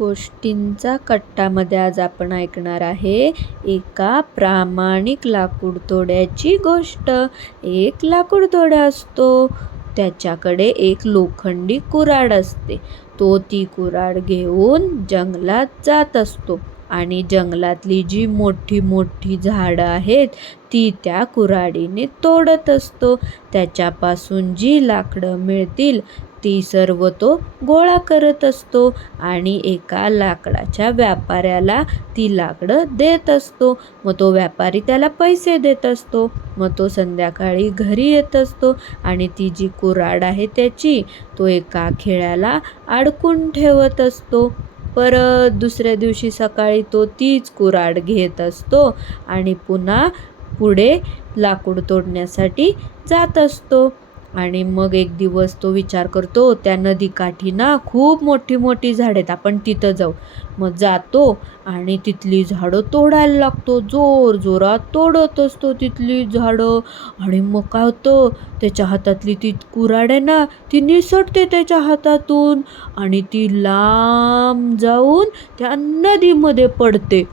गोष्टींचा कट्टामध्ये आज आपण ऐकणार आहे एका प्रामाणिक लाकूडतोड्याची गोष्ट. एक लाकूडतोडा असतो. त्याच्याकडे एक लोखंडी कुऱ्हाड असते. तो ती कुऱ्हाड घेऊन जंगलात जात असतो आणि जंगलातली जी मोठी मोठी झाडं आहेत ती त्या कुऱ्हाडीने तोडत असतो. त्याच्यापासून जी लाकडं मिळतील ती सर्व तो गोळा करत असतो आणि एका लाकडाच्या व्यापाऱ्याला ती लाकडं देत असतो. मग तो व्यापारी त्याला पैसे देत असतो. मग तो संध्याकाळी घरी येत असतो आणि ती जी कुऱ्हाड आहे त्याची तो एका खिळ्याला अडकून ठेवत असतो. परत दुसऱ्या दिवशी सकाळी तो तीच कुऱ्हाड घेत असतो आणि पुन्हा पुढे लाकूड तोडण्यासाठी जात असतो. आणि मग एक दिवस तो विचार करतो, त्या नदीकाठी ना खूप मोठी मोठी झाडं आहेत, आपण तिथं जाऊ. मग जातो आणि तिथली झाडं तोडायला लागतो. जोर जोरात तोडत असतो तिथली झाडं. आणि मग काय होतं, त्याच्या हातातली ती कुऱ्हाड आहे ना ती निसटते त्याच्या हातातून आणि ती लांब जाऊन त्या नदीमध्ये पडते.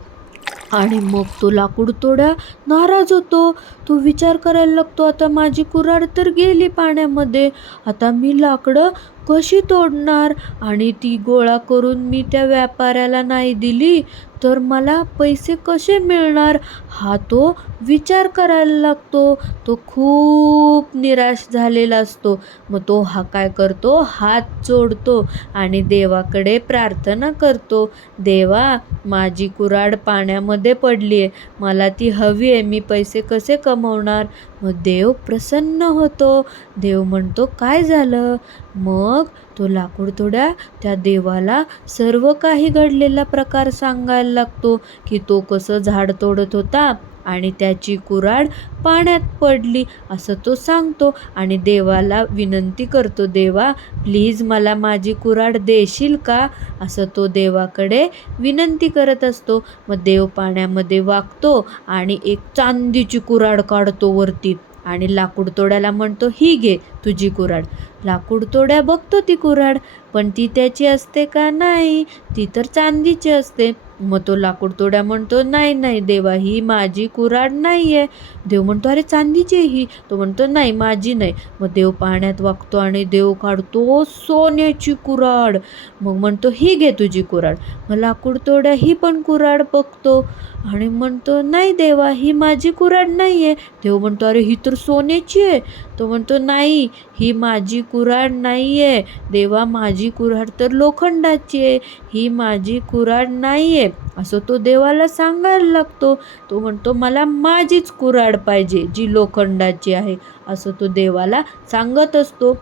आणि मग तो लाकूडतोडा नाराज होतो. तो विचार करायला लागतो, आता माझी कुऱ्हाड तर गेली पाण्यामध्ये, आता मी लाकडं कशी तोडणार? आणि ती गोळा करून मी त्या व्यापाऱ्याला नाही दिली तर मला पैसे कसे मिळणार? हा तो विचार करायला लागतो. तो खूप निराश झालेला असतो. मग तो काय करतो, हात जोडतो आणि देवाकडे प्रार्थना करतो, देवा, माझी कुऱ्हाड पाण्यामध्ये पडली आहे, मला ती हवी आहे, मी पैसे कसे कमवणार? मग देव प्रसन्न होतो. देव म्हणतो, काय झालं? मग तो लाकूडतोडा त्या देवाला सर्व काही घडलेला प्रकार सांगायला लागतो, की तो कसं झाड तोडत होता आणि त्याची कुऱ्हाड पाण्यात पडली असं तो सांगतो आणि देवाला विनंती करतो, देवा प्लीज मला माझी कुऱ्हाड देशील का? असं तो देवाकडे विनंती करत असतो. मग देव पाण्यामध्ये वाकतो आणि एक चांदीची कुऱ्हाड काढतो वरती आणि लाकूडतोड्याला म्हणतो, ही घे तुझी कुऱ्हाड. लाकूडतोड्या बघतो ती कुऱ्हाड, पण ती त्याची असते का? नाही, ती तर चांदीची असते. मग तो लाकूडतोड्या म्हणतो, नाही नाही देवा, ही माझी कुऱ्हाड नाही आहे. देव म्हणतो, अरे चांदीची ही. तो म्हणतो, नाही माझी नाही. मग देव पाण्यात वागतो आणि देव काढतो सोन्याची कुऱ्हाड. मग म्हणतो, ही घे तुझी कुऱ्हाड. मग लाकूडतोड्या ही पण कुऱ्हाड बघतो आणि म्हणतो, नाही देवा, ही माझी कुऱ्हाड नाही आहे. देव म्हणतो, अरे ही तर सोन्याची आहे. तो म्हणतो, नाही, ही माझी कुऱ्हाड नाही आहे देवा, माझी कुऱ्हाड तर लोखंडाची आहे, ही माझी कुऱ्हाड नाही आहे. असं तो देवाला सांगायला लागतो. तो म्हणतो, मला माझीच कुऱ्हाड पाहिजे जी लोखंडाची आहे, असं तो देवाला सांगत असतो.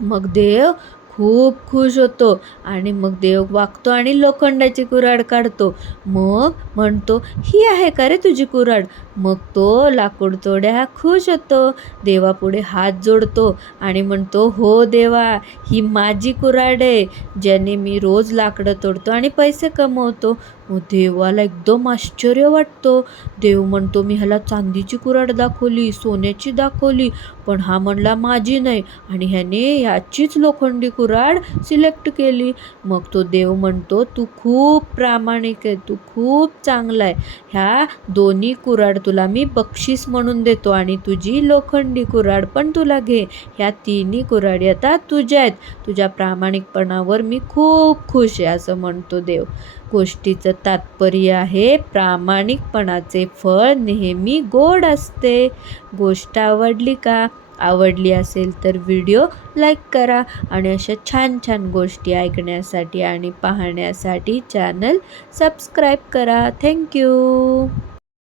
मग देव खूप खुश होतो आणि मग देव वागतो आणि लोखंडाची कुऱ्हाड काढतो. मग म्हणतो, ही आहे का रे तुझी कुऱ्हाड? मग तो लाकूडतोड्या खुश होतो, देवापुढे हात जोडतो आणि म्हणतो, हो देवा, ही माझी कुऱ्हाड आहे, ज्याने मी रोज लाकडं तोडतो आणि पैसे कमवतो. मग देवाला एकदम आश्चर्य वाटतं. देव म्हणतो, मी ह्याला चांदीची कुऱ्हाड दाखवली, सोन्याची दाखवली, पण हा म्हणला माझी नाही आणि ह्याने ह्याचीच लोखंडी कुऱ्हाड सिलेक्ट केली. मग तो देव म्हणतो, तू खूप प्रामाणिक आहे, तू खूप चांगला आहे, ह्या दोन्ही कुऱ्हाड तुला मी बक्षीस म्हणून देतो आणि तुझी लोखंडी कुऱ्हाड पण तुला घे. ह्या तिन्ही कुऱ्हाडी आता तुझ्या आहेत, तुझ्या प्रामाणिकपणावर मी खूप खुश आहे, असं म्हणतो देव. गोष्टीचं तात्पर्य आहे, प्रामाणिकपणाचे फळ नेहमी गोड असते. गोष्ट आवडली का? आवडली असेल तर व्हिडिओ लाईक करा आणि अशा छान छान गोष्टी ऐकण्यासाठी आणि पाहण्यासाठी चॅनल सबस्क्राईब करा. थँक्यू.